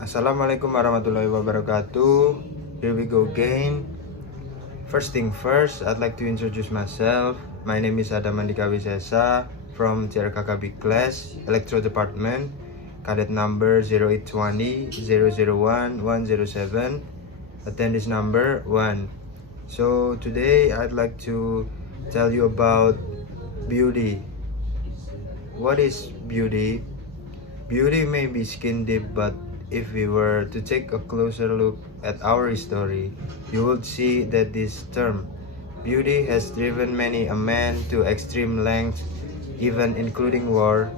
Assalamualaikum warahmatullahi wabarakatuh. Here we go again. First thing first, I'd like to introduce myself. My name is ANDIKA WISESA from TRKK B class, Electro Department, cadet number 0820 001 107, attendance number 1. So today I'd like to tell you about beauty. What is beauty? Beauty may be skin deep, but if we were to take a closer look at our history, you would see that this term, beauty, has driven many a man to extreme lengths, even including war.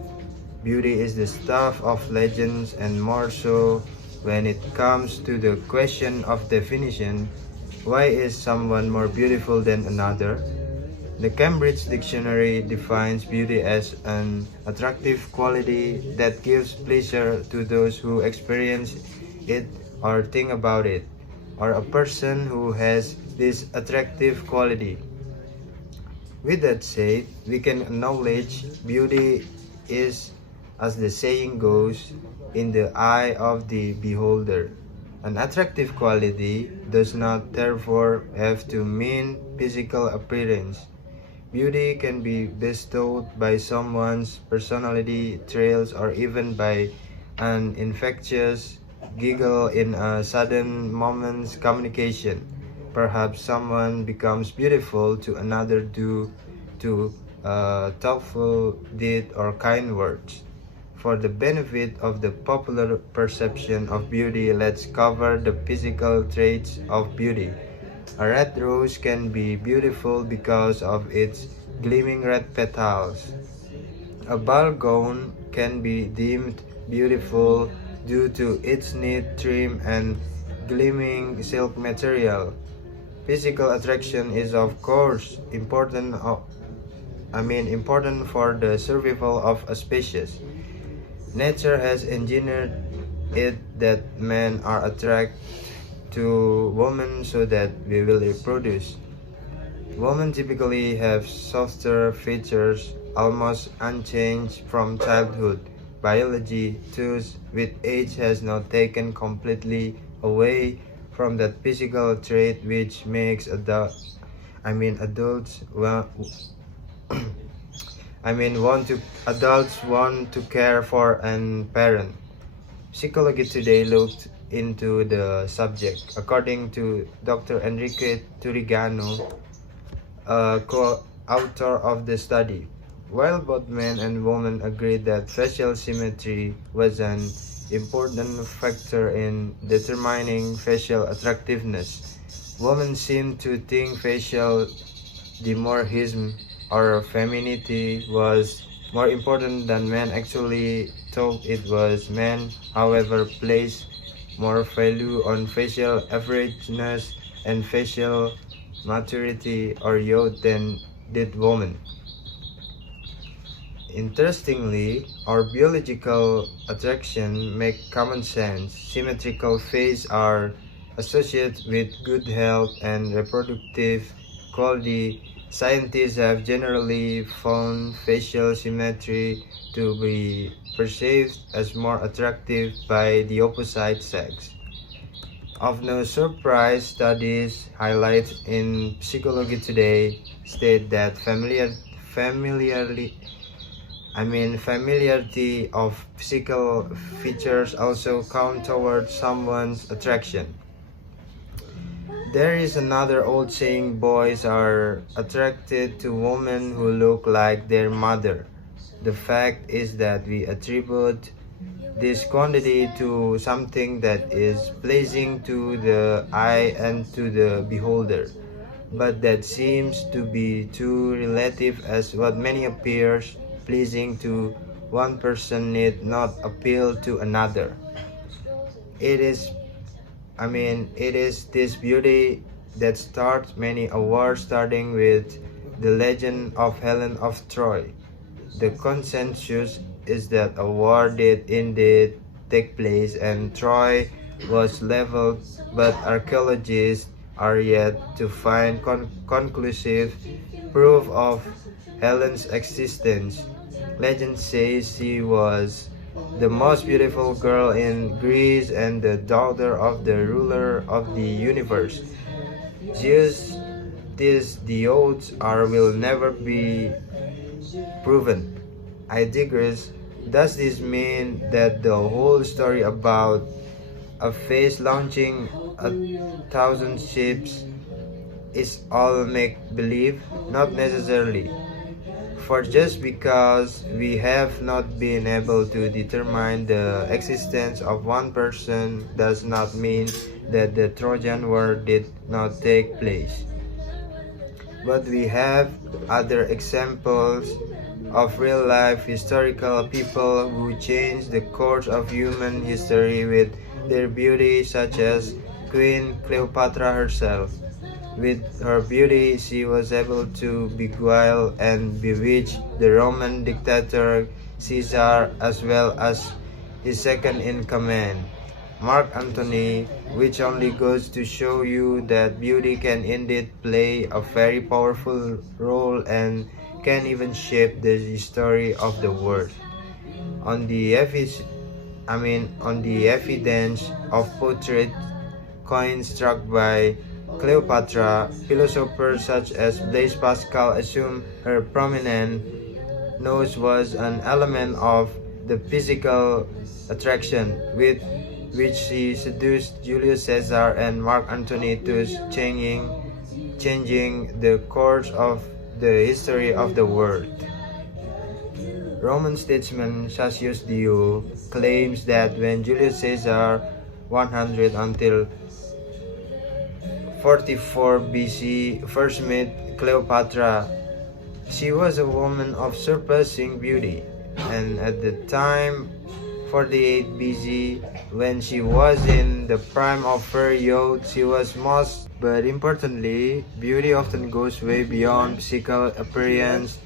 Beauty is the stuff of legends, and more so when it comes to the question of definition. Why is someone more beautiful than another? The Cambridge Dictionary defines beauty as an attractive quality that gives pleasure to those who experience it or think about it, or a person who has this attractive quality. With that said, we can acknowledge beauty is, as the saying goes, in the eye of the beholder. An attractive quality does not therefore have to mean physical appearance. Beauty can be bestowed by someone's personality traits or even by an infectious giggle in a sudden moment's communication. Perhaps someone becomes beautiful to another due to a thoughtful deed or kind words. For the benefit of the popular perception of beauty, let's cover the physical traits of beauty. A red rose can be beautiful because of its gleaming red petals. A ball gown can be deemed beautiful due to its neat trim and gleaming silk material. Physical attraction is of course important for the survival of a species. Nature has engineered it that men are attracted to women so that we will reproduce. Women typically have softer features, almost unchanged from childhood. Biology, thus, with age has not taken completely away from that physical trait which makes adults want to care for and parent. Psychology Today looked into the subject. According to Dr. Enrique Turigano, a co-author of the study, while both men and women agreed that facial symmetry was an important factor in determining facial attractiveness, women seemed to think facial dimorphism or femininity was more important than men actually thought it was. Men, however, placed more value on facial averageness and facial maturity or youth than did women. Interestingly, our biological attraction make common sense. Symmetrical face are associated with good health and reproductive quality. Scientists have generally found facial symmetry to be perceived as more attractive by the opposite sex. Of no surprise, studies highlighted in Psychology Today state that familiarity of physical features also count towards someone's attraction. There is another old saying, boys are attracted to women who look like their mother. The fact is that we attribute this quantity to something that is pleasing to the eye and to the beholder, but that seems to be too relative, as what many appears pleasing to one person need not appeal to another. It is this beauty that starts many a war, starting with the legend of Helen of Troy. The consensus is that a war did indeed take place and Troy was leveled, but archaeologists are yet to find conclusive proof of Helen's existence. Legend says she was the most beautiful girl in Greece and the daughter of the ruler of the universe. Zeus, the odds are will never be proven. I digress. Does this mean that the whole story about a face launching 1,000 ships is all make-believe? Not necessarily. For just because we have not been able to determine the existence of one person does not mean that the Trojan War did not take place. But we have other examples of real-life historical people who changed the course of human history with their beauty, such as Queen Cleopatra herself. With her beauty, she was able to beguile and bewitch the Roman dictator Caesar as well as his second-in-command, Mark Antony, which only goes to show you that beauty can indeed play a very powerful role and can even shape the history of the world. On the evidence of portrait coins struck by Cleopatra, philosophers such as Blaise Pascal assume her prominent nose was an element of the physical attraction with which she seduced Julius Caesar and Mark Antony, thus changing the course of the history of the world. Roman statesman Cassius Dio claims that when Julius Caesar 100 until 44 BC first met Cleopatra, she was a woman of surpassing beauty, and at the time 48 BC, when she was in the prime of her youth, she was most. But importantly, beauty often goes way beyond physical appearance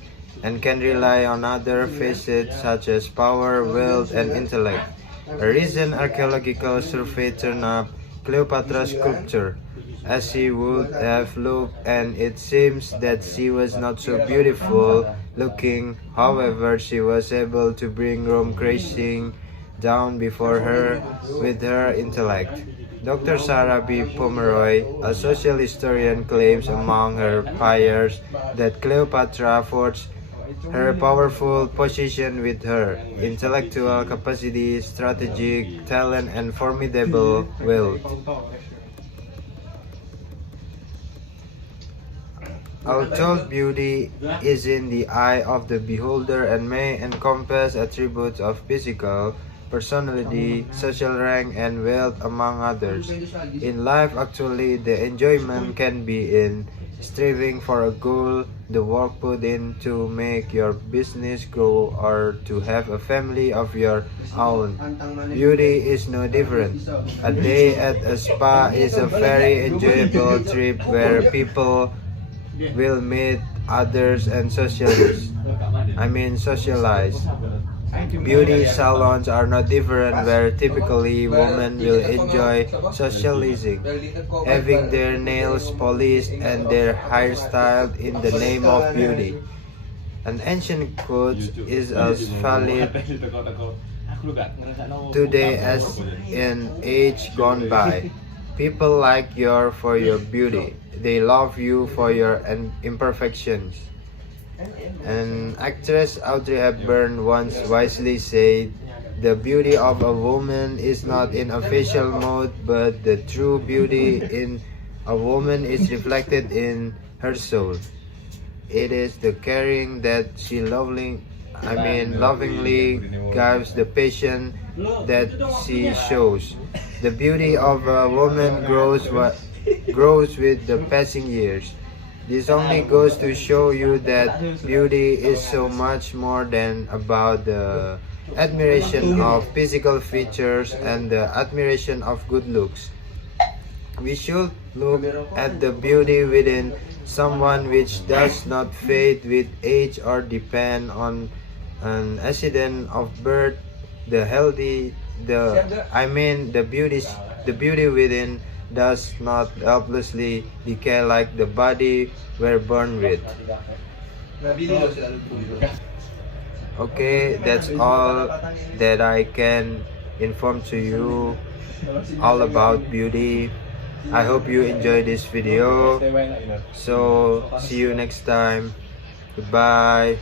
and can rely on other facets such as power, wealth, and intellect. A recent archaeological survey turned up Cleopatra's sculpture as she would have looked, and it seems that she was not so beautiful looking. However, she was able to bring Rome crashing down before her with her intellect. Dr. Sarah B. Pomeroy, a social historian, claims among her peers that Cleopatra forged her powerful position with her intellectual capacity, strategic talent, and formidable wealth. Although beauty is in the eye of the beholder and may encompass attributes of physical, personality, social rank, and wealth, among others. In life, actually, the enjoyment can be in striving for a goal, the work put in to make your business grow, or to have a family of your own. Beauty is no different. A day at a spa is a very enjoyable trip where people will meet others and socialize. Beauty salons are no different, where typically women will enjoy socializing, having their nails polished and their hair styled in the name of beauty. An ancient quote is as valid today as in age gone by. People like you for your beauty. They love you for your imperfections. And actress Audrey Hepburn once wisely said, "The beauty of a woman is not in a facial mode, but the true beauty in a woman is reflected in her soul. It is the caring that she lovingly gives, the passion that she shows. The beauty of a woman grows with the passing years." This only goes to show you that beauty is so much more than about the admiration of physical features and the admiration of good looks. We should look at the beauty within someone which does not fade with age or depend on an accident of birth. The beauty within does not helplessly decay like the body we're born with. Okay, that's all that I can inform to you all about beauty. I hope you enjoy this video. So see you next time. Goodbye.